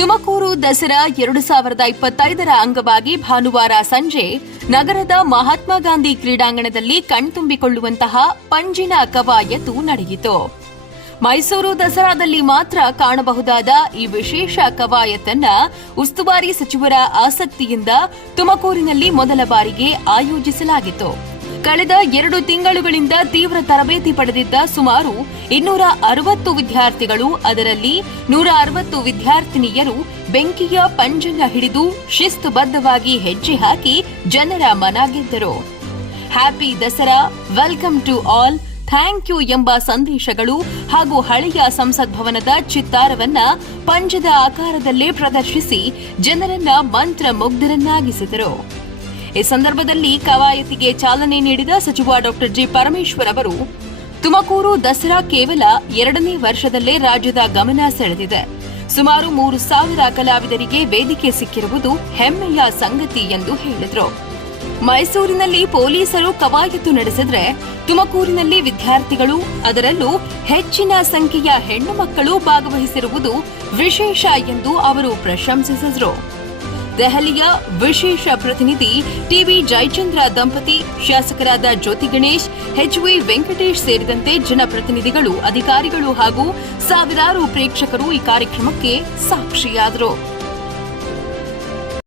ತುಮಕೂರು ದಸರಾ ಎರಡು ಸಾವಿರದ ಇಪ್ಪತ್ತೈದರ ಅಂಗವಾಗಿ ಭಾನುವಾರ ಸಂಜೆ ನಗರದ ಮಹಾತ್ಮ ಗಾಂಧಿ ಕ್ರೀಡಾಂಗಣದಲ್ಲಿ ಕಣ್ತುಂಬಿಕೊಳ್ಳುವಂತಹ ಪಂಜಿನ ಕವಾಯತು ನಡೆಯಿತು. ಮೈಸೂರು ದಸರಾದಲ್ಲಿ ಮಾತ್ರ ಕಾಣಬಹುದಾದ ಈ ವಿಶೇಷ ಕವಾಯತನ್ನ ಉಸ್ತುವಾರಿ ಸಚಿವರ ಆಸಕ್ತಿಯಿಂದ ತುಮಕೂರಿನಲ್ಲಿ ಮೊದಲ ಬಾರಿಗೆ ಆಯೋಜಿಸಲಾಗಿತ್ತು. ಕಳೆದ ಎರಡು ತಿಂಗಳುಗಳಿಂದ ತೀವ್ರ ತರಬೇತಿ ಪಡೆದಿದ್ದ ಸುಮಾರು ಇನ್ನೂರ ಅರವತ್ತು ವಿದ್ಯಾರ್ಥಿಗಳು, ಅದರಲ್ಲಿ ನೂರ ಅರವತ್ತು ವಿದ್ಯಾರ್ಥಿನಿಯರು ಬೆಂಕಿಯ ಪಂಜನ್ನ ಹಿಡಿದು ಶಿಸ್ತುಬದ್ಧವಾಗಿ ಹೆಜ್ಜೆ ಹಾಕಿ ಜನರ ಮನ ಗೆದ್ದರು. Happy Dasara, welcome to all, thank you ಎಂಬ ಸಂದೇಶಗಳು ಹಾಗೂ ಹಳೆಯ ಸಂಸತ್ ಭವನದ ಚಿತ್ತಾರವನ್ನ ಪಂಜದ ಆಕಾರದಲ್ಲೇ ಪ್ರದರ್ಶಿಸಿ ಜನರನ್ನ ಮಂತ್ರ ಮುಗ್ಧರನ್ನಾಗಿಸಿದರು ಈ ಸಂದರ್ಭದಲ್ಲಿ ಕವಾಯತಿಗೆ ಚಾಲನೆ ನೀಡಿದ ಸಚಿವ ಡಾಕ್ಟರ್ ಜಿ ಪರಮೇಶ್ವರ್ ಅವರು, ತುಮಕೂರು ದಸರಾ ಕೇವಲ ಎರಡನೇ ವರ್ಷದಲ್ಲೇ ರಾಜ್ಯದ ಗಮನ ಸೆಳೆದಿದೆ. ಸುಮಾರು ಮೂರು ಸಾವಿರ ಕಲಾವಿದರಿಗೆ ವೇದಿಕೆ ಸಿಕ್ಕಿರುವುದು ಹೆಮ್ಮೆಯ ಸಂಗತಿ ಎಂದು ಹೇಳಿದರು. ಮೈಸೂರಿನಲ್ಲಿ ಪೊಲೀಸರು ಕವಾಯತು ನಡೆಸಿದ್ರೆ ತುಮಕೂರಿನಲ್ಲಿ ವಿದ್ಯಾರ್ಥಿಗಳು, ಅದರಲ್ಲೂ ಹೆಚ್ಚಿನ ಸಂಖ್ಯೆಯ ಹೆಣ್ಣು ಮಕ್ಕಳು ಭಾಗವಹಿಸಿರುವುದು ವಿಶೇಷ ಎಂದು ಅವರು ಪ್ರಶಂಸಿಸಿದರು. ದೆಹಲಿಯ ವಿಶೇಷ ಪ್ರತಿನಿಧಿ ಟಿವಿ ಜಯಚಂದ್ರ ದಂಪತಿ, ಶಾಸಕರಾದ ಜ್ಯೋತಿ ಗಣೇಶ್ ಎಚ್ವಿ ವೆಂಕಟೇಶ್ ಸೇರಿದಂತೆ ಜನಪ್ರತಿನಿಧಿಗಳು, ಅಧಿಕಾರಿಗಳು ಹಾಗೂ ಸಾವಿರಾರು ಪ್ರೇಕ್ಷಕರು ಈ ಕಾರ್ಯಕ್ರಮಕ್ಕೆ ಸಾಕ್ಷಿಯಾದರು.